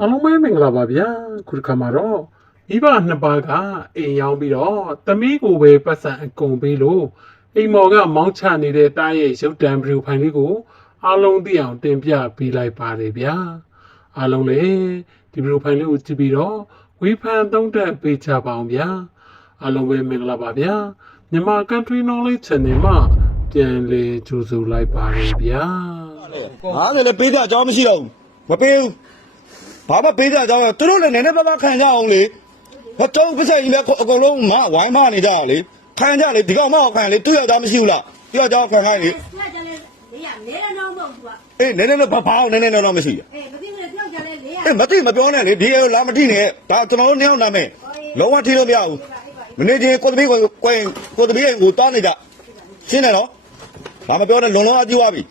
အားလုံးပဲမင်္ဂလာပါဗျာခုတစ်ခါမှာတော့မိဘနှစ်ပါးကအိမ်ရောက်ပြီးတော့သမီးကိုပဲပတ်စံအကုန်ပေးလို့အိမ်မော်ကမောင်းချနေတဲ့တားရဲ့ရုပ်တံဗီဒီယိုဖိုင်လေးကိုအားလုံးသိအောင်တင်ပြပေးလိုက်ပါတယ်ဗျာအားလုံးလည်းဒီဗီဒီယိုဖိုင်လေးကိုကြည့်ပြီးတော့ဝေဖန်သုံးသပ်ပေးကြပါအောင်ဗျာအားလုံးပဲမင်္ဂလာပါဗျာမြန်မာ Country Knowledge Channel မှာပြန်လည်ကြိုဆိုလိုက်ပါတယ်ဗျာငါလည်းပေးတဲ့အကြောင်းမရှိတော့ဘူးမပေးဘူး ဘာမှပေးကြကြောင်းသူတို့လည်းနည်းနည်းပါးပါးခံကြအောင်လေဟောတုံးပစက်ကြီးလည်းအကုန်လုံးမဝိုင်းမနေကြရလေခံကြလေဒီကောင်မအောင်ခံလေသူ့ယောက်ျားမရှိဘူးလားသူ့ယောက်ျားခံခိုင်းလေအေးနည်းနည်းတော့ဘာဘာအောင်နည်းနည်းတော့မရှိဘူးအေးမသိမပြောနဲ့လေဒီရောလာမတိနဲ့ဒါကျွန်တော်တို့နှစ်ယောက်နာမယ်လုံးဝထိလို့မရဘူးမနေချင်းကိုသမီးကိုကိုကိုသမီးကိုတားနေကြရှင်းတယ်နော်ဘာမပြောနဲ့လုံလုံးအကြည့်ဝပြီ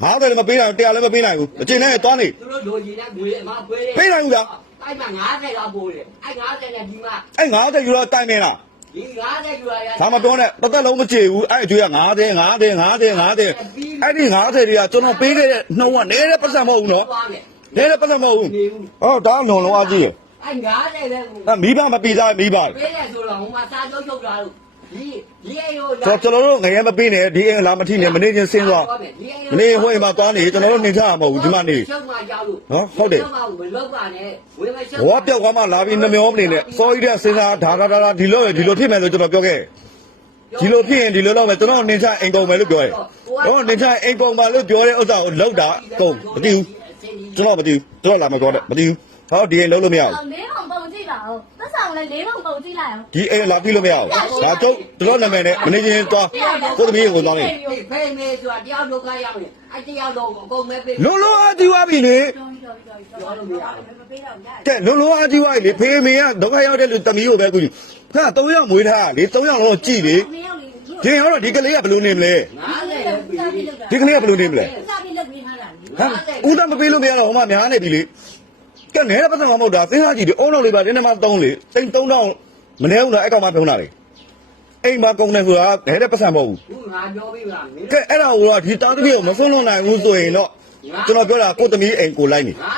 ဟောင်းတယ်မပေးနိုင်တရားလည်းမပေးနိုင်ဘူးအကျဉ်းနဲ့တွားနေသူတို့လိုချင်တဲ့ငွေအမခွေးပေးနိုင်ဘူးလားအဲ့မှာ90လောက်ပို့တယ်အဲ့90နဲ့ဒီမှာအဲ့90ယူတော့တိုင်မင်းလားဒီ90ယူရရဒါမပြောနဲ့တစ်သက်လုံးမကြည့်ဘူးအဲ့အကျွေးက90 90 90 90အဲ့ဒီ90တွေကကျွန်တော်ပေးခဲ့တဲ့နှုံးကနေတဲ့ပတ်စံမဟုတ်ဘူးနော်သွားမယ်နေတဲ့ပတ်စံမဟုတ်ဘူးနေဘူးဟောဒါလုံလုံးအကြည့်ရအဲ့90လည်းအဲမိဘမပြီးသားမိဘပေးတယ်ဆိုတော့ဟိုမှာစားချုပ်ချုပ်တာလို့ဒီဒီအိမ် ကိုကျွန်တော်တို့ငရဲမပေးနဲ့ဒီအိမ်လာမထိနဲ့မနေချင်းစင်းသွားမနေဟိုအိမ်မှာသွားနေကျွန်တော်တို့နေကြမှာမဟုတ်ဘူးဒီမှာနေချုပ်မှကြောက်လို့နော်ဟုတ်တယ်ဝင်လောက်ပါနဲ့ဝင်မချုပ်ဘောပြောက်သွားမှလာပြီးနှမျောမနေနဲ့စောကြီးတဲ့စဉ်းစားဒါဒါဒါဒီလိုရဒီလိုဖြစ်မယ်လို့ကျွန်တော်ပြောခဲ့ဒီလိုဖြစ်ရင်ဒီလိုတော့မယ်ကျွန်တော်နေချအိမ်ကုန်မယ်လို့ပြောတယ်တော့နေချအိမ်ကုန်ပါလို့ပြောတဲ့ဥစ္စာကိုလောက်တာကုန်မသိဘူးကျွန်တော်မသိဘူးကျွန်တော်လာမပြောတဲ့မသိဘူးဟောဒီအိမ်လုံးလို့မရဘူး ဟုတ်သက်ဆောင်လည်းလေးပုံပုံကြည့်လိုက်အောင်ဒီအိမ်လာပြီးလို့မရဘူးဒါတော့တို့နာမည်နဲ့မနေချင်းသွားကိုသမီးကိုသွားလိုက်ဖေးဖေးမေးဆိုတာတယောက်လောကရောက်နေအတယောက်လုံးအကုန်မဲ့ပေးလုံးလုံးအတီဝပြီလေတဲ့လုံးလုံးအတီဝပြီလေဖေးမေးကဒုက္ခရောက်တဲ့လူသမီးကိုပဲကူညီဖက်3ယောက်မွေးထားလေ3ယောက်လုံးကြည့်လေဒီဟောတော့ဒီကလေးကဘယ်လိုနေမလဲဒီကလေးကဘယ်လိုနေမလဲဟမ်ဦးတမပေးလို့မရတော့ဟိုမှာများနေပြီလေ ကဲနေတဲ့ပတ်စံမဟုတ်တာစဉ်းစားကြည့်ဒီအုံနောက်လေးပါဒီနေ့မှ3လေတိမ်3000မနေဘူးလားအဲ့ကောင်မှပြုံးတာလေအိမ်မှာကုန်နေဆိုတာနေတဲ့ပတ်စံမဟုတ်ဘူးဘူးငါပြောပြီးပါမင်းကဲအဲ့ဒါကိုတော့ဒီတားသမီးကိုမဆုံးလွန်နိုင်ဘူးဆိုရင်တော့ကျွန်တော်ပြောတာကိုသမီးအိမ်ကိုလိုက်နေ90ပဲ